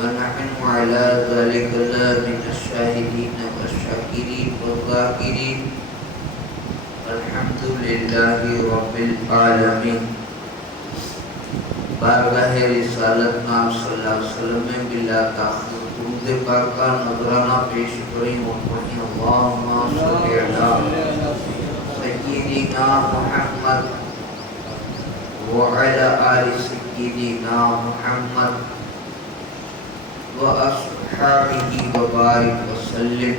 ونحن على ذلك من الشاهدين والشاكرين والذاكرين الحمد لله رب العالمين. بارگاہ رسالت نام صلی اللہ علیہ وسلم میں بلا تاخیر درود پاک کا نذرانہ پیش کریں اور پڑھیں اللہم صلی علی سیدنا محمد وعلی آل سیدنا محمد وَأَصْحَابِهِ وَبَارِكْ وَسَلِّمْ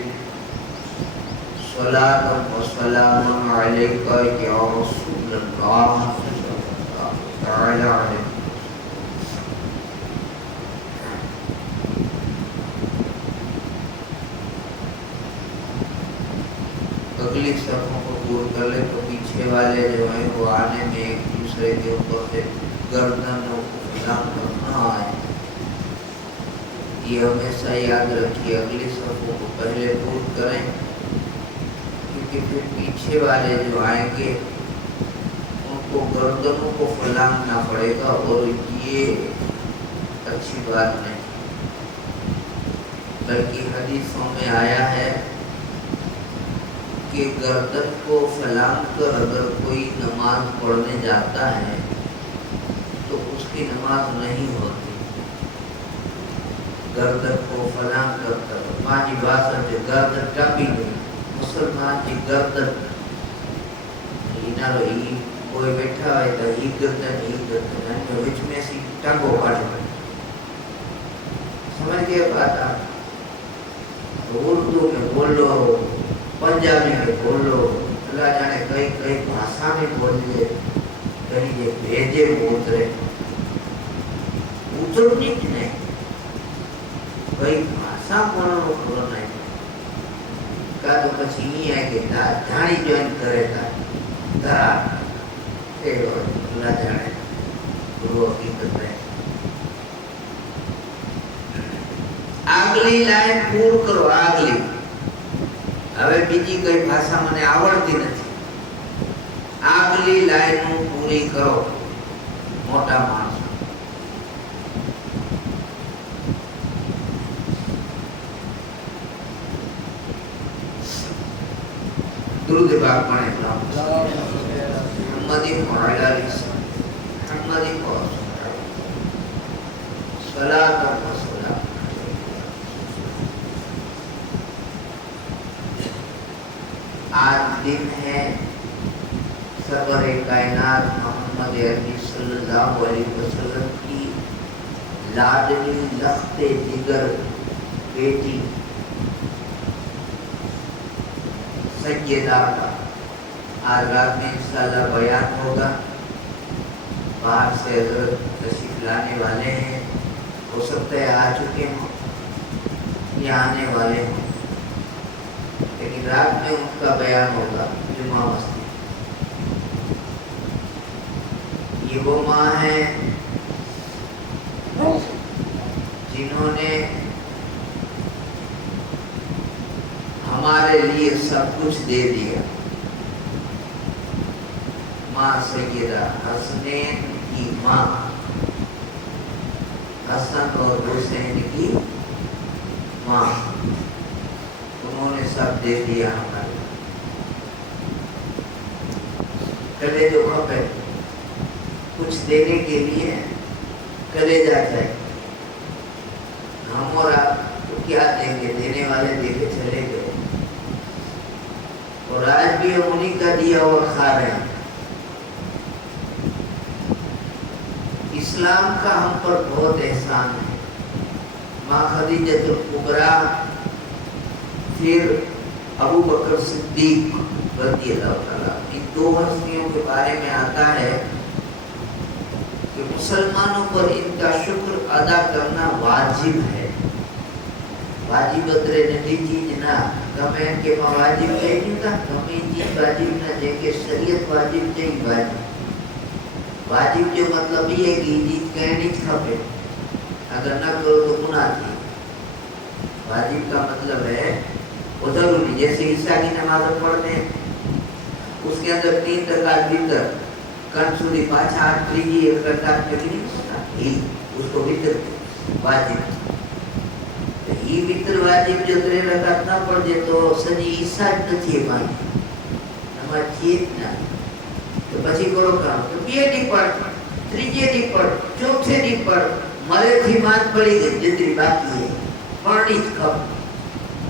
صلاة وسلام علیکہ یا رسول اللہ صلی اللہ تعالی علیہ. اگلی صفوں کو دور کر لے تو پیچھے والے جو ہیں وہ آنے میں ایک دوسرے کے اوپر سے گردنوں کو فلان کرنا آئے. یہ ہمیشہ یاد رکھیے اگلی صفوں کو پہلے دور کریں کیونکہ پھر پیچھے والے جو آئیں گے ان کو گردنوں کو پھلانگنا پڑے گا اور یہ اچھی بات نہیں. بلکہ حدیثوں میں آیا ہے کہ گردن کو پھلانگ کر اگر کوئی نماز پڑھنے جاتا ہے تو اس کی نماز نہیں ہوتی. گردن کو پھلانگ کر ماجی باسا جو گردن ٹاپی گئی مسلمان کی گردن نہ رہی کوئی بیٹھا ہے تو ہی گردن وچ میں سی ٹانگو کاٹ گئی. سمجھ گئے بات آپ؟ اردو میں بولو پنجابی میں بولو اللہ جانے کئی کئی بھاشا میں بولے کہیں یہ بھیجے اترے اترنی کی نہیں کئی بھاشا بولنے کو بولنا ہے کا تو پچھی ہی ہے کہ جھاڑی جوائن کرے تھا دھرا اللہ جانے گرو حقیقت ہے. આગલી લાઈન પૂર કરો. આગલી હવે બીજી કઈ ભાષા મને આવડતી નથી. આગલી લાઈન પૂરી કરો મોટા માણસ. درود پاک پڑھیں محمد وعلی محمد صلاۃ و سلام. آج دن ہے سرور کائنات محمد عربی صلی اللہ علیہ وسلم کی لاڈلی لخت جگر بیٹی سیدہ کا. آج رات میں انشاءاللہ بیان ہوگا. باہر سے حضرت تشریف لانے والے ہیں, ہو سکتا ہے آ چکے ہوں یا آنے والے ہوں, لیکن رات میں ان کا بیان ہوگا. جمعہ مسجد یہ وہ ماں ہیں جنہوں نے ہمارے لیے سب کچھ دے دیا. ماں سیدہ حسنین کی ماں, حسن اور حسین کی ماں, انہوں نے سب دے دیا ہمارے. کلے جو کھپے کچھ دینے کے لیے کلے جا جائے. ہم اور آپ کو کیا دیں گے؟ دینے والے دے کے چلے گئے اور آج بھی ہم انہیں کا دیا اور کھا رہے ہیں. اسلام کا ہم پر بہت احسان ہے. ماں خدیجۃ الکبریٰ, پھر ابو بکر صدیق رضی اللہ تعالیٰ. ان دو ہستیوں کے بارے میں آتا ہے کہ مسلمانوں پر ان کا شکر ادا کرنا واجب ہے. واجب اترے نٹی چیز نہ کمین کے واجب چاہیے تھا کمی چیز واجب نہ جے کہ شریعت واجب چاہیے. واجب واجب جو مطلب یہ ہے کہ چیز کہنی کھپے, اگر نہ کرو تو گناہ تھی. واجب کا مطلب ہے وہ ضروری. جیسے عیسیٰ کی نماز پڑھتے ہیں اس کے اندر 3 رکعت بھیتر کنسوری پاچھا 8 ایک رکعت نہیں ہوتا, اس کو بھیتر واجب. ઈ મિત્રવાદી જો 3 રકાત ના પડે તો સજી ઈચ્છા જ નથી એમાં અમાર છે જ ના તો પછી કરો કામ તો બે દી પર ત્રીજે દી પર ચોથે દી પર મરે થી માત પડી ગઈ જેટલી બાકી है પરણી જ કપ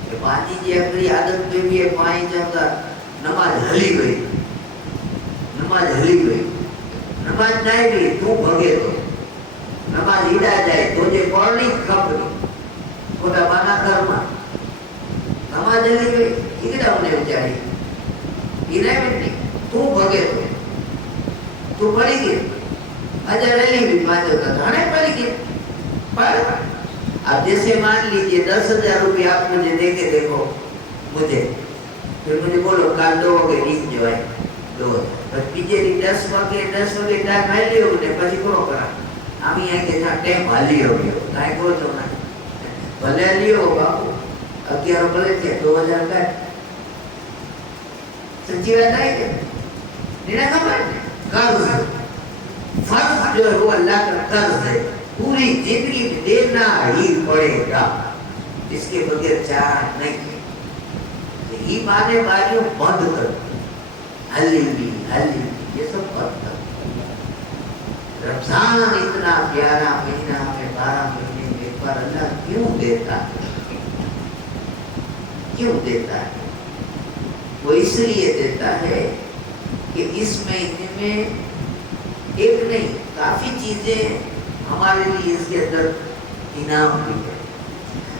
કે બાજી જે આપણી આદત પેવી है પાણી જમતા નમાજ હલી ગઈ નમાજ નહીં ગઈ તું ભગે તો નમાજ ઈડા જાય તો જે પરણી જ ખપરી ખોટા બાના ઘરમાં નમાજ હલી ગઈ ઈગડાઓને વિચારી ઈરાય નહીં તું ભગે તો તું પડી ગઈ अजय रैली भी मानो का थाने पड़ी गई पर अब जैसे मान लीजिए 10,000 रुपया आप मुझे दे के देखो मुझे फिर मुझे बोलो काल 2 बजे नींद जो है 2 पर पीछे 10 बजे टाइम आई लियो ने પછી કરો કરા આમી આ કે ટાઈમ હાલી આવ્યો કાઈ કહો છો ના ભલે લ્યો બાપુ 11 ભલે છે 2000 કાઈ સચ્ચી વાત है કે નિના ખબર કાઢો फर्ज जो है वो अल्लाह का कर्ज है पूरी जिंदगी में देना ही पड़ेगा इसके बगैर चाह नहीं तो ये माने बारियों बंद कर हल्ली ये सब बंद कर रमजान इतना प्यारा महीना हमें 12 महीने में एक बार अल्लाह क्यों देता है वो इसलिए देता है कि इस महीने में एक नहीं काफी चीजें हमारे लिए इसके अंदर इनाम भी है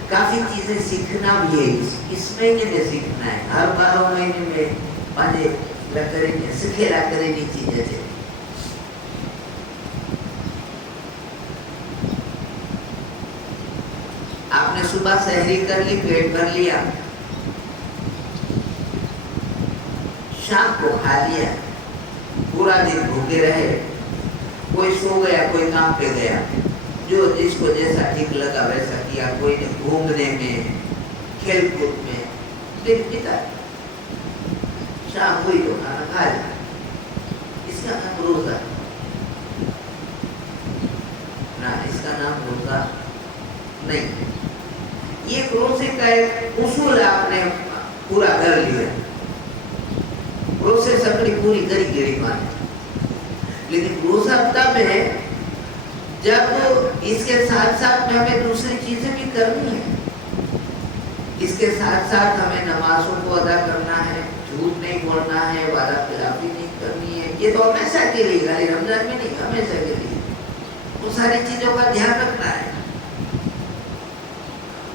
काफी चीजें सीखना भी है इस महीने में सीखना है हर 12 महीने में पाने करेंगे सीखेला करेंगी चीजें थे आपने सुबह सहरी कर ली पेट भर लिया शाम को खा लिया पूरा दिन भूखे रहे कोई सो गया कोई काम पे गया जो जिसको जैसा ठीक लगा वैसा किया कोई ने घूमने में खेल कूद में दिन बिता शाम हुई तो खाना खा लिया इसका नाम रोजा ना इसका नाम रोजा नहीं ये रोजे का एक उसूल आपने पूरा कर लिया रोजे सकड़ी पूरी करी गिरी माने लेकिन रोजा तब है जब इसके साथ साथ में हमें दूसरी चीजें भी करनी है इसके साथ साथ हमें नमाजों को अदा करना है झूठ नहीं बोलना है वादा खिलाफी नहीं करनी है ये तो हमेशा के लिए खाली रमजान में नहीं हमेशा के लिए वो सारी चीजों का ध्यान रखना है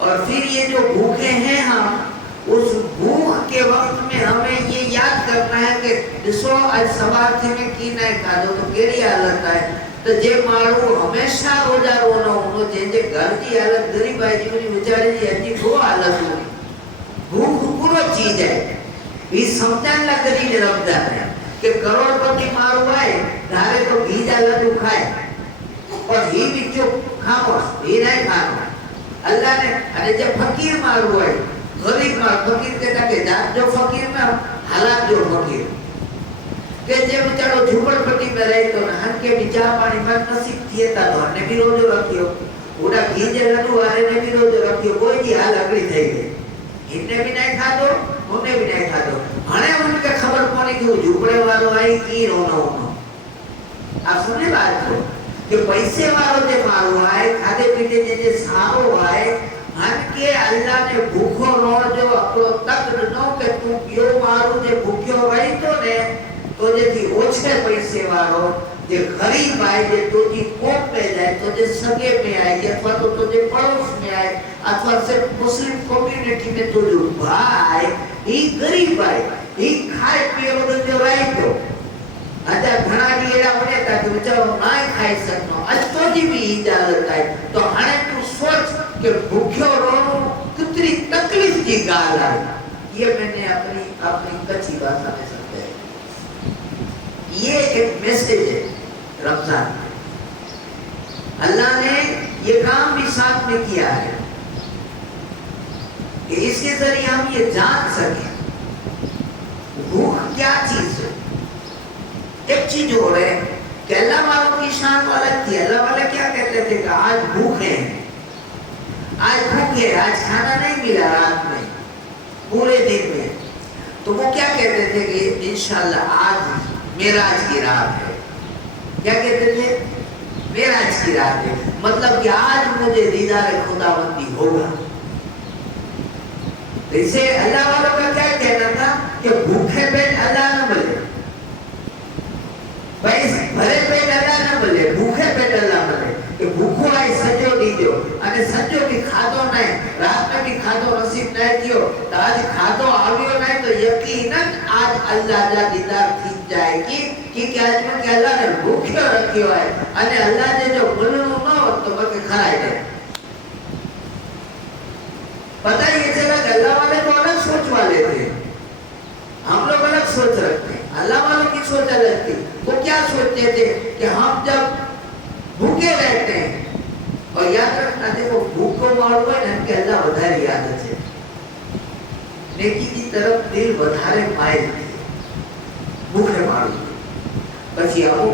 और फिर ये जो भूखे हैं हम उस भूख के वक्त में हमें ये याद करना है कि दिसो आज सवारथी में की नहीं खाधो तो केड़ी हालत है तो जे मारू हमेशा रोजा रोनो उनो जे घर की हालत गरीब आई जीवनी विचारी जी अजी वो हालत होगी भूख पूरो चीज है ये समझान ला करी ने रमजान है कि करोड़पति मारू आए धारे तो बीजा लड्डू खाए और ही भी चुप खामोश ही नहीं खानो अल्लाह ने अरे जब फकीर मारू आए गरीब मार फकीर कहता के जात जो फकीर में हालात जो फकीर के जे बेचारो झूपड़पट्टी में रहे तो हन के बिचा पानी में नसीब थिए ता तो ने भी रोजो रखियो ओडा गीजे लड्डू वाले ने भी रोजो रखियो कोई जी हाल अगड़ी થઈ ગઈ इनने भी नहीं खादो उन्हें भी नहीं खादो हणे उनके खबर कोनी कि झूपड़े वालो आई की रोनो आप सुने बात को कि पैसे वालो जे मारो आए खादे पीते जे सारो आए हन के अल्लाह ने भूखो रोण जो अपनो तक न के तू पियो मारो जे भूख्यो रही तो ने तो जे थी ओछे पैसे वालो जे गरीब आए जे तो जी कोप में जाए तो जे सगे में आए जे अथवा तो जे पड़ोस में आए अथवा सिर्फ मुस्लिम कम्युनिटी में तो जो भाई ई गरीब आए ई खाए पिए वगैरह जो रही तो अच्छा घणा डी एड़ा बने ता कि बेचारो ना खाई सकनो अज तो जी भी इजाजत है तो हणे तू सोच कि भूख्यो रोनो कितनी तकलीफ की गाल है ये मैंने अपनी कच्ची भाषा में समझाया ये एक मैसेज है रमजान अल्लाह ने ये काम भी साथ में किया है कि इसके जरिए हम ये जान सके भूख क्या चीज है एक चीज और है कि अल्लाह वालों की शान अलग थी अल्लाह वाले क्या कहते थे कि आज भूखे हैं آج بھوکے، آج کھانا نہیں ملا رات میں، پورے دن میں، تو وہ کیا کہتے تھے کہ انشاءاللہ آج معراج کی رات ہے. کیا کہتے تھے؟ معراج کی رات ہے، مطلب کہ آج مجھے دیدار خداوندی ہوگا. اسے اللہ والوں کا کیا کہنا تھا کہ بھوکے پیٹ اللہ نہ ملے، بھرے پیٹ اللہ نہ ملے، بھوکے پیٹ اللہ ملے. کہ بھوکو آئی سجو دیجو અને સજો બી ખાધો નહીં, રાતને બી ખાધો નસીબ નહીં થયો, તો આજ ખાધો આવ્યો નહીં તો યકીનન આજ અલ્લાહ જા દીદાર થઈ જાયગી. કે આજ માં કે અલ્લાહ ને ભૂખ્યો રખ્યો હોય અને અલ્લાહ ને જો બોલનું ન હોત તો બાકી ખરાઈ જાય. पता ये चला कि अल्लाह वाले तो अलग सोच वाले थे, हम लोग अलग सोच रखते हैं. अल्लाह वालों की सोच अलग थी. वो क्या सोचते थे कि हम जब भूखे रहते हैं, और याद रखना देखो भूखो मारो है ना कि अल्लाह વધારે યાદ છે, નેકીની તરફ દિલ વધારે માયલ છે, ભૂખે મારો. પછી આવો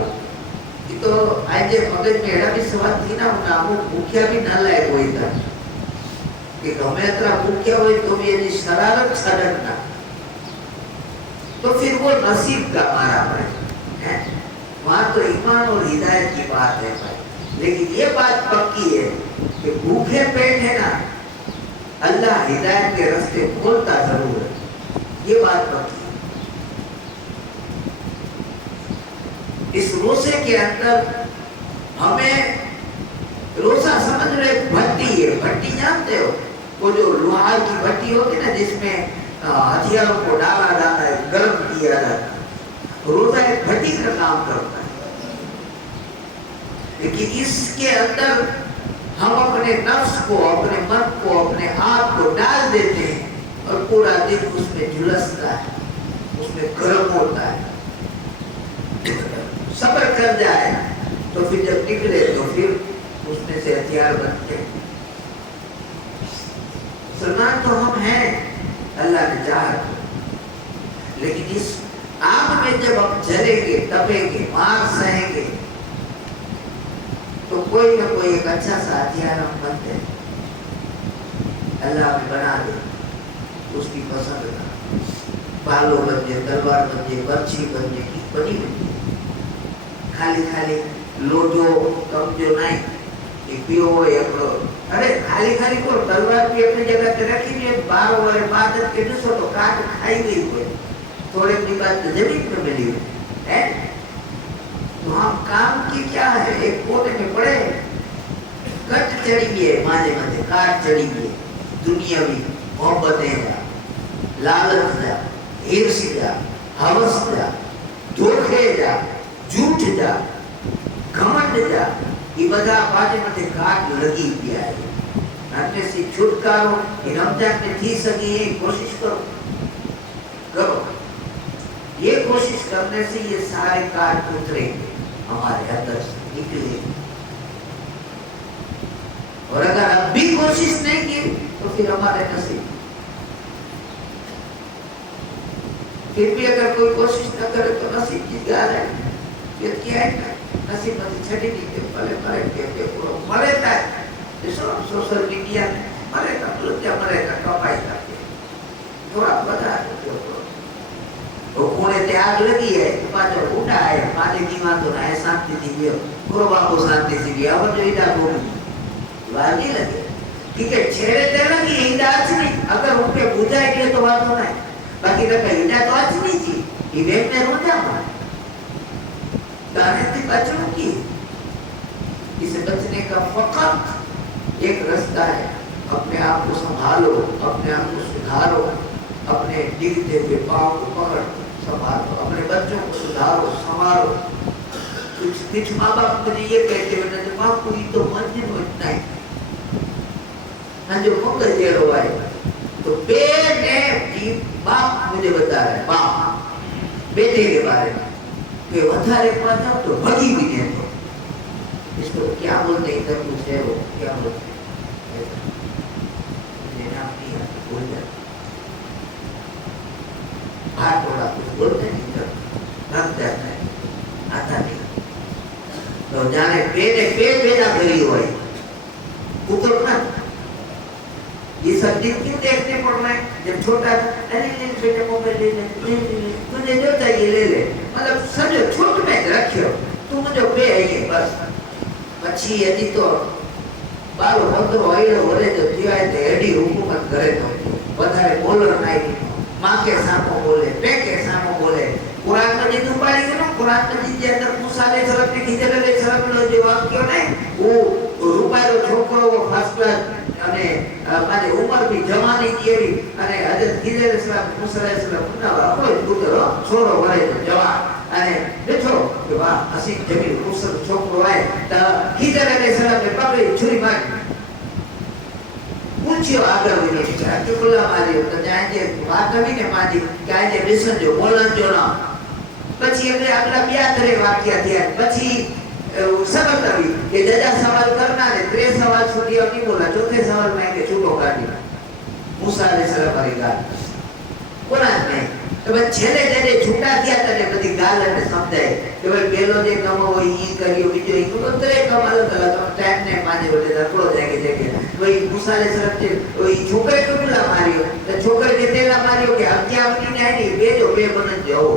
એ તો આજે મગજમાં એડા બી સવાલ થી ના હોના, અમુક ભૂખ્યા બી ના લાયક હોય હતા कि हमें इतना भूख्या हुए तो भी यदि शरारत छड़कना तो फिर वो नसीब का मारा है. वहाँ तो ईमान और हिदायत की बात है भाई. लेकिन ये बात पक्की है कि भूखे पेट है ना, अल्लाह हिदायत के रास्ते खोलता जरूर है, ये बात पक्की है. इस रोजे के अंदर हमें, रोजा समझ रहे भट्टी है, भट्टी जानते हो, वो जो लोहार की भट्टी होती है ना जिसमें हथियारों को डाला जाता है, गर्म किया जाता है, रोजा एक भट्टी का काम करता है. लेकिन इसके अंदर हम अपने नफ्स को, अपने मन को, अपने आप को डाल देते हैं और पूरा दिन उसमें झुलसता है, उसमें गर्म होता है. सब्र कर जाए तो फिर जब निकले तो फिर उसमें से हथियार बनते हैं. मुसलमान तो हम हैं अल्लाह ने चाहा, लेकिन इस आग में जब हम जलेंगे, तपेंगे, मार सहेंगे तो कोई ना कोई एक अच्छा सा हथियार हम बनते हैं. अल्लाह हमें बना दे उसकी पसंद का, बालो बन जाए, तलवार बन जाए, बर्छी बन जाए, की बनी बनी. खाली खाली लोटो कमजो नहीं पियो एकड़ो, अरे खाली खाली को तलवार भी अपनी जगह पे रखी है, 12 वर्ष बाद के दूसरो तो काट खाई गई हुई, थोड़े दिन बाद तो जमीन पे मिली हुई है. तो हम काम की क्या है, एक कोने में पड़े, कट चढ़ी गई है, माजे माजे काट चढ़ी गई, दुनियावी मोहब्बतें जा, लालच जा, हिर्स जा, हवस जा, धोखे जा, झूठ जा, घमंड जा, ये बधा बाजे मथे काट लगी गया है. अपने से छुटकारो ये रमजान में थी सके ये कोशिश करो. ये कोशिश करने से ये सारे काट उतरेंगे, हमारे अंदर से निकलेंगे. और अगर अब भी कोशिश नहीं की तो फिर हमारे नसीब, फिर भी अगर कोई कोशिश न करे तो नसीब की गाल है. ये क्या है नसीब में छड़ी नहीं के पले मरे के पूरा मरे था. सोशल मीडिया में मरे का लुच्चा मरे का कपाई करते थोड़ा बता दो. वो कोने ते आग लगी है तो पाछो उठा है, पाछे की मां तो ना शांति थी गयो, गुरु बापू शांति थी गया, अब जो इधर बोल बात नहीं लगे. ठीक है छेड़े ते लगी इंदा अच्छी, अगर उनके बुझाए के तो बात होना है, बाकी का इंदा तो अच्छी नहीं थी, इवेंट में रोजा हुआ गाने से बचने की. इसे बचने का फकत एक रास्ता है, अपने आप को संभालो, अपने आप को सुधारो, अपने गिरते हुए पाँव को पकड़ संभालो, अपने बच्चों को सुधारो, संभालो. कुछ माँ बाप मुझे ये कहते हुए ना, माँ कोई तो मंजिल हो इतना ही ना जो मंगल जेरो आए तो बेटे बाप मुझे बता रहा है, बाप बेटे के बारे में कि वधारे पाता तो भगी भी नहीं. तो इसको क्या बोलते हैं, इधर कुछ है वो क्या बोलते हैं, नाम नहीं है, बोल जाए हाथ थोड़ा कुछ बोलते हैं, इधर रख जाता है, आता नहीं. तो जाने पेट पेट भेजा करी हो ऊपर ना یہ سب دن کیوں دیکھنے پڑ رہے ہیں؟ جب چھوٹا ارے لے بیٹا موبائل لے لے تجھے جو چاہیے لے لے، مطلب سمجھو چھوٹ میں رکھو تو مجھے پہ آئیے بس. પછી હજી તો બારો બંધો હોય હોરે જો થયા એટલે એડી હુકુમત કરે તો વધારે બોલર નાઈ માં કે સામો બોલે પે કે સામો બોલે. કુરાન માં જે ઉપાડી ગયો કુરાન માં જે અંદર મૂસા અલૈહિ સલામ ને ખિજર અલૈહિ સલામ નો જે વાક્ય ને वो રૂપાયો છોકરો ફર્સ્ટ ક્લાસ અને મારી ઉંમર ની જવાની જેવી અને હજરત ખિજર અલૈહિ સલામ મૂસા અલૈહિ સલામ ના આપણો પુત્ર છોરો વળે જવા અને દેખો કે વાહ હસી જમીન મૂસા છોકરો આય તો ખિજર અલૈહિ સલામ ને પકડી છુરી મારી પૂછ્યો આગળ વધી છે અબ્દુલ્લાહ મારી તો ત્યાં જે વાત આવી ને મારી કે આજે બેસન જો બોલન જો ના પછી એટલે આગલા બે ત્રણ વાક્ય થયા પછી समझ लगी कि जजा सवाल करना है त्रे सवाल छूटी और नहीं बोला चौथे सवाल में के छूटो काटी मूसा अलैहि सलाम वाली गाल कुरान में तो बस छेले जने छूटा दिया तने बड़ी गाल ने समझाए कि भाई पेलो जे कम हो ई करियो बीजो ई तो त्रे कम अलग अलग टाइम ने माने बोले दकड़ो जाके जाके भाई मूसा अलैहि सलाम के ई छोकरे को मिला मारियो तो छोकरे के तेला मारियो कि हत्यावनी ने आई बेजो बे बनन जाओ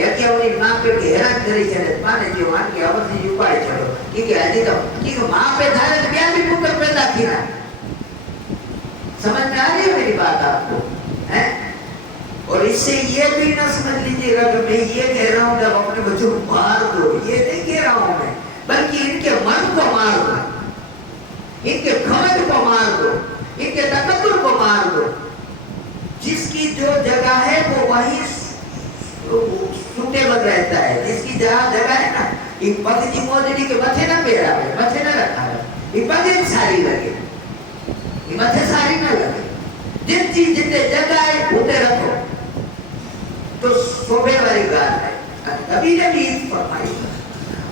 याकियावनी मां पे हैरान करी છે ને માને જે વાન કે અવથી ઉપાડે ચડો કે હજી તો કે मां पे धारे तो क्या भी पुत्र पैदा किया. समझ में आ रही है मेरी बात आपको हैं? और इससे ये भी ना समझ लीजिएगा कि मैं ये कह रहा हूं जब अपने बच्चों को मार दो, ये नहीं कह रहा हूं मैं, बल्कि इनके मन को मार दो, इनके खमद को मार दो, इनके तकब्बुर को मार दो. जिसकी जो जगह है वो वही सुटेबल रहता है. जिसकी जहाँ जगह है ना ये पगजी मोजड़ी के मथे ना पेरा है मथे ना रखा है ये पगे सारी लगे ये मथे सारी ना लगे. जिन चीज जितने जगह है उठे रखो तो शोभे वाली गाल है. अभी जब ईद फरमाई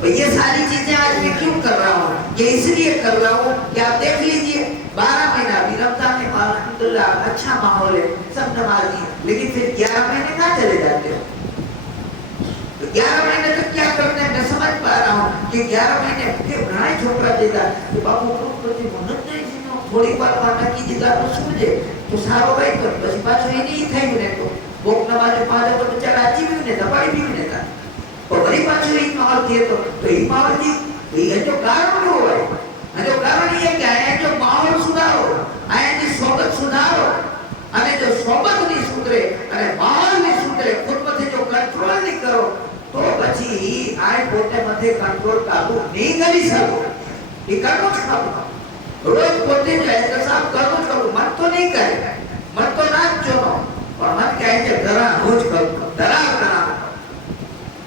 तो ये सारी चीजें आज मैं क्यों कर रहा हूँ? ये इसलिए कर रहा हूँ कि आप देख लीजिए 12 महीना भी रमजान में अल्हम्दुलिल्लाह अच्छा माहौल है सब नमाजी, लेकिन फिर 11 महीने कहाँ चले जाते हो? तो 11 महीने तक क्या करते हैं मैं समझ पा रहा हूँ कि 11 महीने फिर घना छोकरा देता तो बापू को प्रति मनत नहीं सुनो थोड़ी बार माता की जगह पर सूझे तो सारो भाई कर बस पाछो ही नहीं થઈ ને તો ભોગ નમાજે પાછો તો બચારા આજી ને દબાઈ भी ને તા તો વળી પાછો એક માહોલ થયો તો એ માહોલ થી એ જો કારણ નો હોય અને જો કારણ એ કે આ જો માહોલ સુધારો આ જે સોબત સુધારો અને જો સોબત ની સુધરે અને માહોલ ની સુધરે ખુદ પર જો કંટ્રોલ નહીં કરો तो પછી આ પોતે મથે કંટ્રોલ કાબુ નહીં કરી શકો. એ કરવું જ ખરું રોજ પોતે જો એહસાસ કરવું જ ખરું. મન તો નહીં કરે મન તો ના જ જોનો પણ મન કહે છે જરા રોજ કરું જરા કરા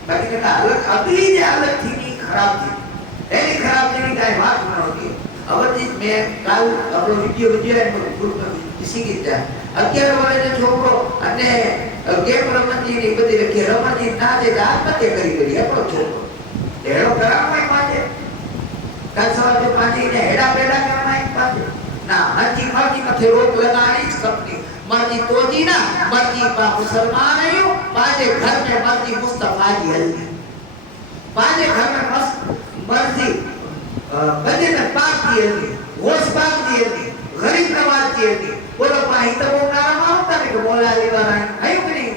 બાકી કે અલગ અગલી જે હાલત થી ની ખરાબ થી એની ખરાબ થી કાઈ વાત ન હોતી. અવરજી મેં કાલ આપણો વિડિયો ગ્રુપ માં किसी की था 11 વર્ષનો છોકરો અને ગેમ રમતી ની બધી રખી રમતી ના જે આત્મહત્યા કરી આપણો છોકરો એડો કરાવવા માટે કાલ સવારે પાછી ને હેડા પેડા કરવા માટે ના હજી મરજી મથે રોક લગાણી જ કંપની मर्जी तो जी ना मर्जी पा मुसलमान आयो पाजे घर में मर्जी मुस्तफा जी हल्दी पाजे घर में मर्जी बजे में पाक दी हल्दी होश पाक दी हल्दी गरीब नवाज दी हल्दी बोलो पाही तो वो नारा होता नहीं कि बोला ले वाला है कि नहीं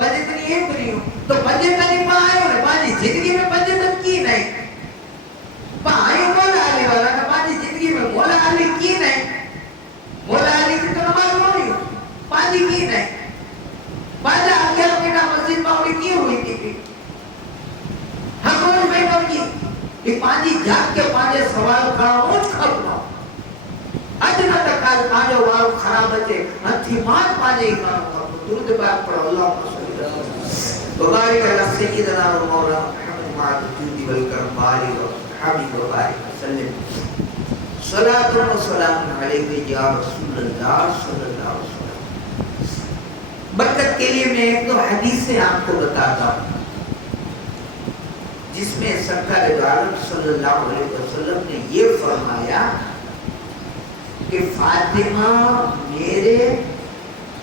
बजे तनी है कि नहीं तो बजे तनी पा आयो ने पाजी जिंदगी में बजे तक की नहीं पाही बोला ले वाला ने पाजी जिंदगी में बोला ले की नहीं बोला ले की तो नमाज नहीं पाजी की नहीं पाजा 11 महीना मस्जिद में उड़ी की हुई थी हम रोज बैठो की ये पाजी जाग के पाजे सवाल खड़ा हो खपनो अजना तक काल पाजो वाल खराब बचे हथी मार पाजे का दुरुद बात पर अल्लाह मुबारक अल्लाह सय्यदना व मौलाना मुहम्मद मादुदी वल करबारी व हबीब व बारिक सल्लम सलातु व सलाम अलैहि या रसूलल्लाह सल्लल्लाहु अलैहि वसल्लम. बरकत के लिए मैं एक दो हदीसें आपको बताता हूँ जिसमें सरकार दो आलम सल्लल्लाहु अलैहि वसल्लम ने ये फरमाया कि फातिमा मेरे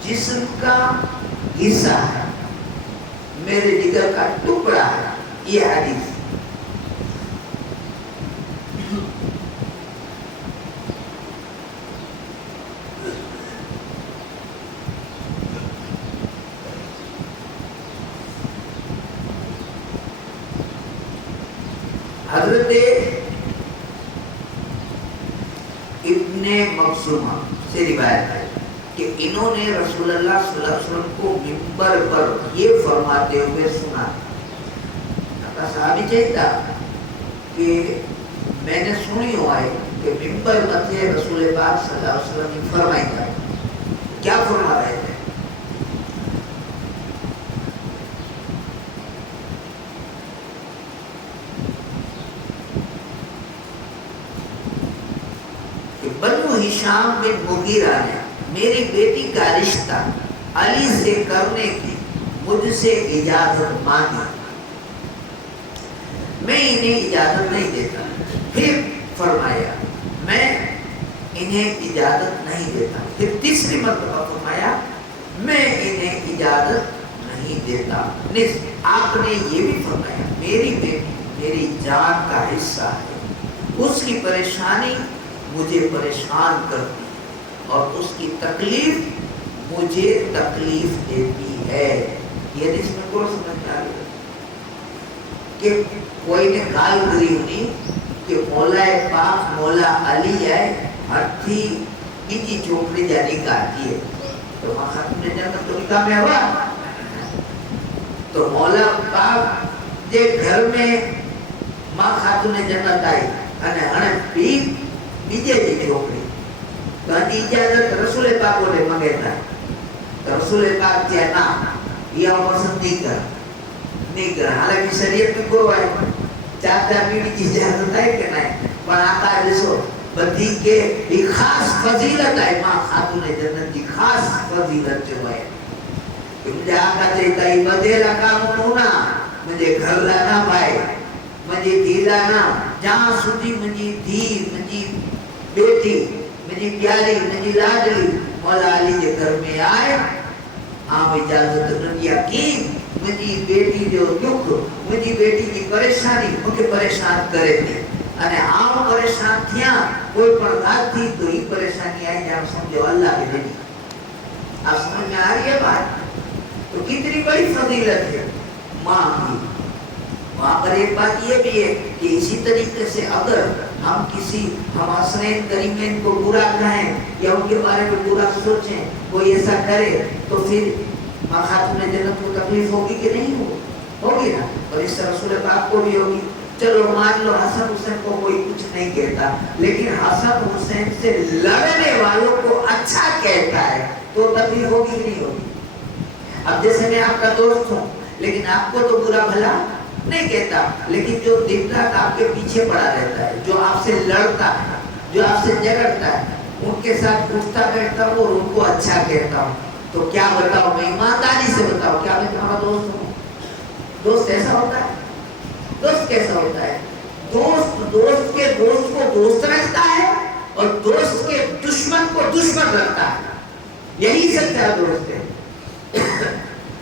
जिस्म का हिस्सा है, मेरे जिगर का टुकड़ा है. ये हदीस ابن مخزومہ سے روایت ہے کہ انہوں نے رسول اللہ صلی اللہ علیہ وسلم کو منبر پر یہ فرماتے ہوئے سنا. صحابی چاہتا کہ میں نے سنی ہوا ہے کہ منبر پر رسول پاک صلی اللہ علیہ وسلم نے فرمائی تھا. کیا فرما رہے تھے؟ کہ بنو ہشام بن مغیرہ نے میری بیٹی کا رشتہ علی سے کرنے کی مجھ سے اجازت مانگی. میں انہیں اجازت نہیں دیتا. پھر فرمایا میں انہیں اجازت نہیں دیتا. پھر تیسری مرتبہ فرمایا میں انہیں اجازت نہیں دیتا. آپ نے یہ بھی فرمایا میری بیٹی میری جان کا حصہ ہے, اس کی پریشانی مجھے پریشان کرتی اور اس کی تکلیف مجھے تکلیف دیتی ہے. یہ اس میں کو سمجھ آ رہی ہے کہ کوئی نے گال کری ہونی کہ مولا پاک مولا علی ہے ہتھی بیجی چوپڑی جانی کاٹی ہے تو ماں ختم نے جنت تو نکاح میں ہوا. تو مولا پاک دے گھر میں ماں خاتون جنت آئی અને હણે બીજે દી છોકરી તો આની ઇજાજત રસૂલે પાક ઓલે મંગેતા તો રસૂલે પાક કે ના ઈ પસંદ નહીં કર હાલાકી શરીયત में को है चाचा पीढ़ी की इजाजत है कि नहीं पर आका जैसो बदी के एक खास फजीलत है मां खातून जन्नत की खास फजीलत जो है कि मुझे आका कहता है बदेला काम होना मुझे घर लाना भाई मुझे दीला ना जहां सुधी मुझी धी मुझी बेटी मुझी प्यारी मुझी लाडली मौला अली के घर में आए आप इजाजत न दिया की मुझी बेटी जो दुख मुझी बेटी की परेशानी मुझे परेशान करे थी અને આમ પરેશાન થયા કોઈ પણ વાત थी तो ही परेशानी आई जाओ समझो अल्लाह के देनी. आप समझ में आ रही है बात? तो कितनी बड़ी फजीलत है माँ की. वहाँ पर एक बात ये भी है कि इसी तरीके से अगर हम किसी हम हसनैन करीमैन को बुरा कहें या उनके बारे में बुरा सोचें कोई ऐसा करे तो फिर माँ खातून जन्नत को तकलीफ होगी कि नहीं होगी ना. और इस रसूल पाक को भी होगी. चलो मान लो हसन हुसैन को कोई कुछ नहीं कहता लेकिन हसन हुसैन से लड़ने वालों को अच्छा कहता है तो तकलीफ होगी कि नहीं होगी. अब जैसे मैं आपका दोस्त हूँ लेकिन आपको तो बुरा भला नहीं कहता लेकिन जो दिन रात आपके पीछे पड़ा रहता है जो आपसे लड़ता है जो आपसे झगड़ता है उनके साथ उठता बैठता हूँ और उनको अच्छा कहता हूँ. तो क्या बताओ मैं ईमानदारी से बताओ क्या मैं तुम्हारा दोस्त हूँ? दोस्त ऐसा होता है? दोस्त कैसा होता है? दोस्त दोस्त के दोस्त को दोस्त रखता है और दोस्त के दुश्मन को दुश्मन रखता है. यही सच्चा दोस्त है.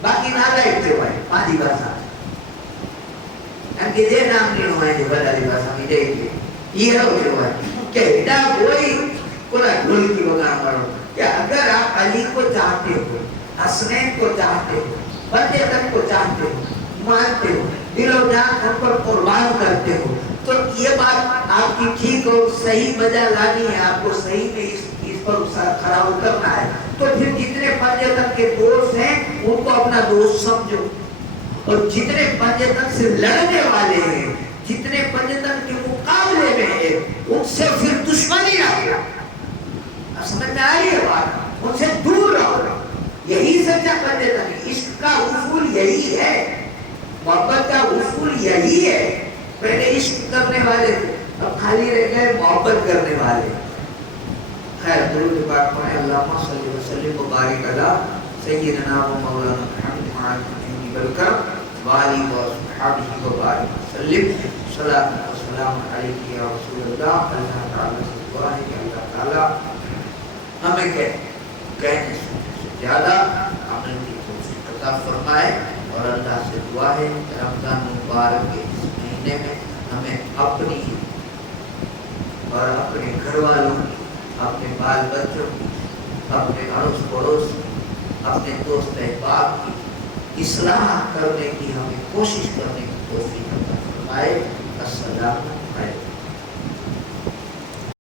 बाकी नालायक जो है मादी भाषा કે જે નામની હોય છે બધાની ભાષામાં જઈ છે હીરો जो है કે એડા કોઈ કોના ઢોલકી વગાડવાનો कि अगर आप अली को चाहते हो हसनैन को चाहते हो बंदेतन को चाहते हो मानते हो दिलो जान उन पर कुर्बान करते हो तो ये बात आपकी ठीक और सही वजह लानी है आपको सही में इस पर खरा उतरना है. तो फिर जितने पंजेतन के दोस्त हैं उनको अपना दोस्त समझो और जितने पंजेतन से लड़ने वाले हैं जितने पंजेतन के मुकाबले में है उनसे फिर दुश्मनी रखो. समझ में आ रही है बात? उनसे दूर रहो. यही सच्चा पंजेतन है. इश्क का उसूल यही है मोहब्बत का उसूल यही है. पहले इश्क करने वाले थे अब खाली रह गए मोहब्बत करने वाले. खैर दुरूद पाक पढ़े अल्लाहुम्मा सल्ली व सल्लिम व बारिक अला सय्यिदना व मौलाना मुहम्मद माअल बरकत व आलिहि व अस्हाबिहि व बारिक सल्लिम सलात व सलाम अलैहि या रसूलल्लाह. अल्लाह ताला से दुआ है कि अल्लाह ताला हमें कहने से ज्यादा अमल की तौफीक अता फरमाए और अल्लाह से दुआ है रमजान मुबारक के इस महीने में हमें अपनी और अपने घर वालों की अपने बाल बच्चों की अपने अड़ोस पड़ोस अपने दोस्त अहबाब की इस्लाह करने की हमें कोशिश करने की तौफीक अता फरमाए. अस्सलाम वालेकुम.